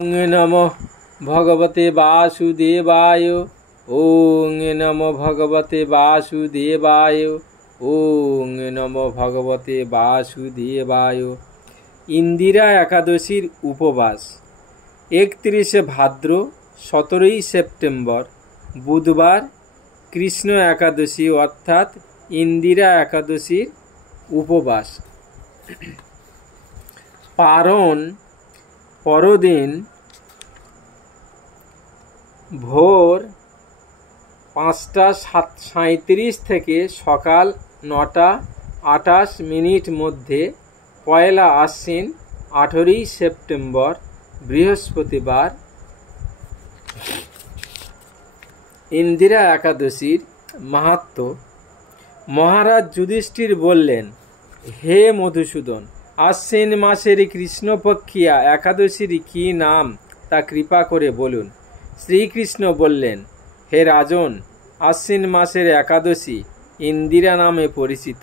ওং নমো ভগবতে বাসুদেবায়। ওং নমো ভগবতে বাসুদেবায়। ওং নমো ভগবতে বাসুদেবায়। ইন্দিরা একাদশীর উপবাস। 31শে ভাদ্র 17ই সেপ্টেম্বর বুধবার কৃষ্ণ একাদশী অর্থাৎ ইন্দিরা একাদশীর উপবাস। পারণ পরদিন ভোর 5টা 37 থেকে সকাল 9টা 28 মধ্যে পয়লা আশ্বিন 18ই সেপ্টেম্বর বৃহস্পতিবার ইন্দিরা একাদশীর মাহাত্ম্য। মহারাজ যুধিষ্ঠির বললেন, হে মধুসূদন, আশ্বিন মাসের কৃষ্ণপক্ষিয়া একাদশীর কি নাম তা কৃপা করে বলুন। শ্রীকৃষ্ণ বললেন, হে রাজন, আশ্বিন মাসের একাদশী ইন্দিরা নামে পরিচিত।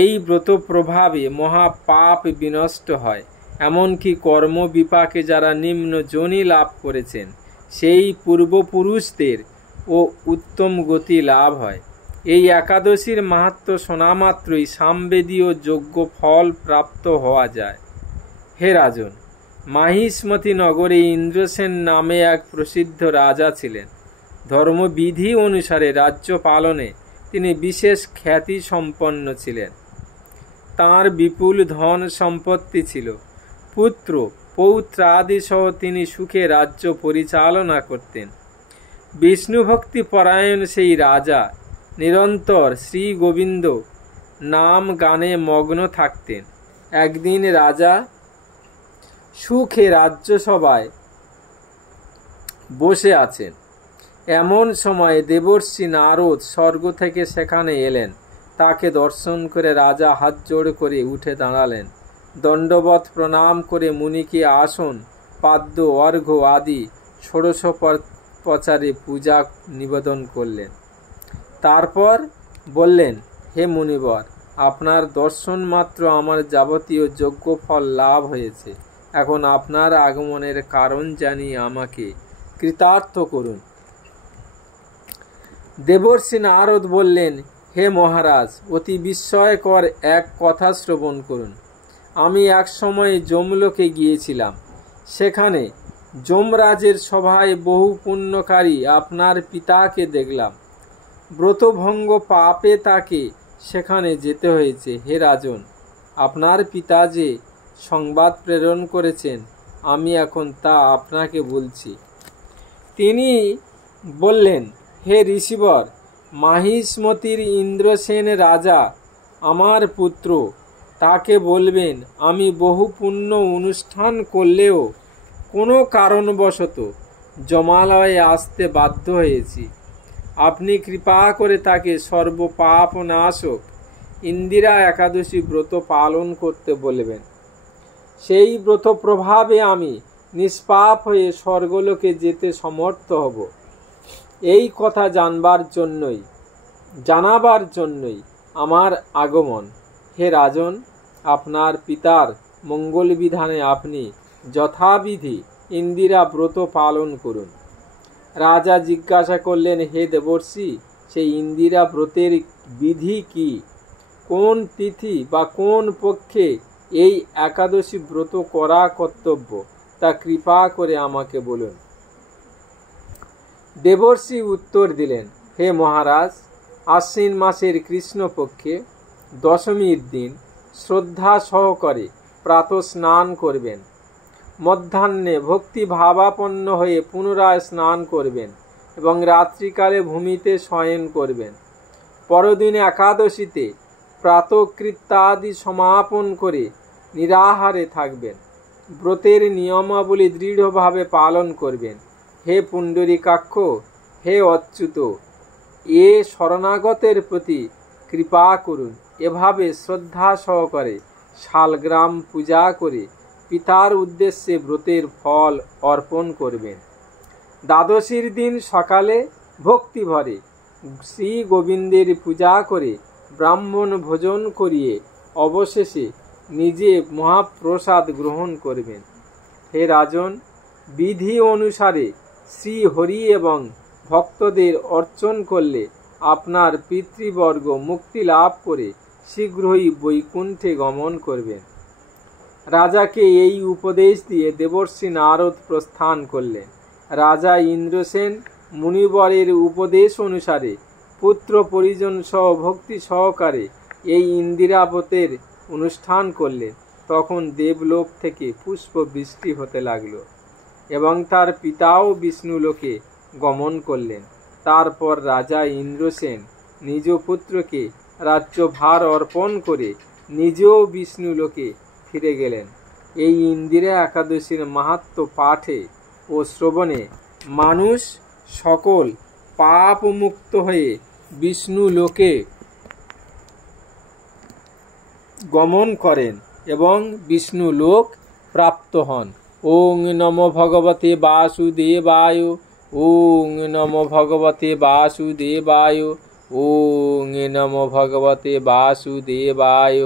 এই ব্রত প্রভাবে মহাপাপ বিনষ্ট হয়, এমনকি কর্মবিপাকে যারা নিম্ন যোনি লাভ করেছেন সেই পূর্বপুরুষদের ও উত্তম গতি লাভ হয়। এই একাদশীর মাহাত্ম্য শোনা মাত্রই সামবেদীয় যজ্ঞ ফল প্রাপ্ত হওয়া যায়। হে রাজন, মাহিষ্মতি নগরে ইন্দ্রসেন নামে এক প্রসিদ্ধ রাজা ছিলেন। ধর্মবিধি অনুসারে রাজ্য পালনে তিনি বিশেষ খ্যাতি সম্পন্ন ছিলেন। তাঁর বিপুল ধন সম্পত্তি ছিল। পুত্র পৌত্রাদি সহ তিনি সুখে রাজ্য পরিচালনা করতেন। বিষ্ণুভক্তি পরায়ণ সেই রাজা নিরন্তর শ্রী গোবিন্দ নাম গানে মগ্ন থাকতেন। একদিন রাজা সুখে রাজ্যসভায় বসে আছেন। এমন সময় দেবর্ষি নারদ স্বর্গ থেকে সেখানে এলেন। তাকে দর্শন করে রাজা হাত জোড় করে উঠে দাঁড়ালেন। দণ্ডবৎ প্রণাম করে মুনিকে আসন পাদ্য অর্ঘ্য আদি ষোড়শোপচারে পূজা নিবেদন করলেন। তারপর বললেন, হে মুনিবর, আপনার দর্শন মাত্র আমার যাবতীয় যজ্ঞ ফল লাভ হয়েছে। এখন আপনার আগমনের কারণ জানিয়ে আমাকে কৃতার্থ করুন। দেবর্ষি নারদ বললেন, হে মহারাজ, অতি বিস্ময়কর এক কথা শ্রবণ করুন। আমি এক সময় যমলোকে গিয়েছিলাম। সেখানে যমরাজের সভায় বহু পুণ্যকারী আপনার পিতাকে দেখলাম। ব্রতভঙ্গ পাপে তাকে সেখানে যেতে হয়েছে। হে রাজন, আপনার পিতা যে সংবাদ প্রেরণ করেছেন আমি এখন তা আপনাকে বলছি। তিনি বললেন, হে ঋষিবর, মাহিষ্মতির ইন্দ্রসেন রাজা আমার পুত্র। তাকে বলবেন আমি বহু পুণ্য অনুষ্ঠান করলেও কোনো কারণবশত যমালয়ে আসতে বাধ্য হয়েছি। আপনি কৃপা করে তাকে সর্বপাপ নাশক ইন্দিরা একাদশী ব্রত পালন করতে বলবেন। সেই ব্রত প্রভাবে আমি নিষ্পাপ হয়ে স্বর্গলোকে যেতে সমর্থ হব। এই কথা জানাবার জন্যই আমার আগমন। হে রাজন, আপনার পিতার মঙ্গল বিধানে আপনি যথাবিধি ইন্দিরা ব্রত পালন করুন। রাজা জিজ্ঞাসা করলেন, হে দেবর্ষি, সেই ইন্দিরা ব্রতের বিধি কি? কোন তিথি বা কোন পক্ষে এই একাদশী ব্রত করা কর্তব্য তা কৃপা করে আমাকে বলুন। দেবর্ষি উত্তর দিলেন, হে মহারাজ, আশ্বিন মাসের কৃষ্ণপক্ষে দশমীর দিন শ্রদ্ধা সহকারে প্রাতঃ স্নান করবেন। মধ্যাহ্নে ভক্তি ভাবাপন্ন হয়ে পুনরায় স্নান করবেন এবং রাত্রিকালে ভূমিতে শয়ন করবেন। পরদিন একাদশীতে প্রাতঃকৃত্যাদি সমাপন করে নিরাহারে থাকবেন। ব্রতের নিয়মাবলী দৃঢ়ভাবে পালন করবেন। হে পুণ্ডরীকাক্ষ, হে অচ্যুত, এ শরণাগতের প্রতি কৃপা করুন। এভাবে শ্রদ্ধা সহকারে শালগ্রাম পূজা করে পিতার উদ্দেশ্যে ব্রতের ফল অর্পণ করবেন। দ্বাদশীর দিন সকালে ভক্তি ভরে শ্রী গোবিন্দের পূজা করে ব্রাহ্মণ ভোজন করিয়ে অবশেষে নিজে মহাপ্রসাদ গ্রহণ করবেন। হে রাজন, বিধি অনুসারে শ্রী হরি এবং ভক্তদের অর্চন করলে আপনার পিতৃবর্গ মুক্তি লাভ করে শীঘ্রই বৈকুণ্ঠে গমন করবেন। রাজাকে এই উপদেশ দিয়ে দেবর্ষি নারদ প্রস্থান করলেন। রাজা ইন্দ্রসেন মুনিবরের উপদেশ অনুসারে পুত্র পরিজন সহ ভক্তি সহকারে এই ইন্দিরাবতের অনুষ্ঠান করলেন। তখন দেবলোক থেকে পুষ্প বৃষ্টি হতে লাগল এবং তার পিতাও বিষ্ণুলোকে গমন করলেন। তারপর রাজা ইন্দ্রসেন নিজ পুত্রকে রাজ্যভার অর্পণ করে নিজেও বিষ্ণুলোকে ফিরে গেলেন। এই ইন্দিরা একাদশীর মাহাত্ম্য পাঠে ও শ্রবণে মানুষ সকল পাপ মুক্ত হয়ে বিষ্ণু লোকে গমন করেন এবং বিষ্ণু লোক প্রাপ্ত হন। ওং নমো ভগবতে বাসুদেবায়। ওং নমো ভগবতে বাসুদেবায়। ওং নমো ভগবতে বাসুদেবায়।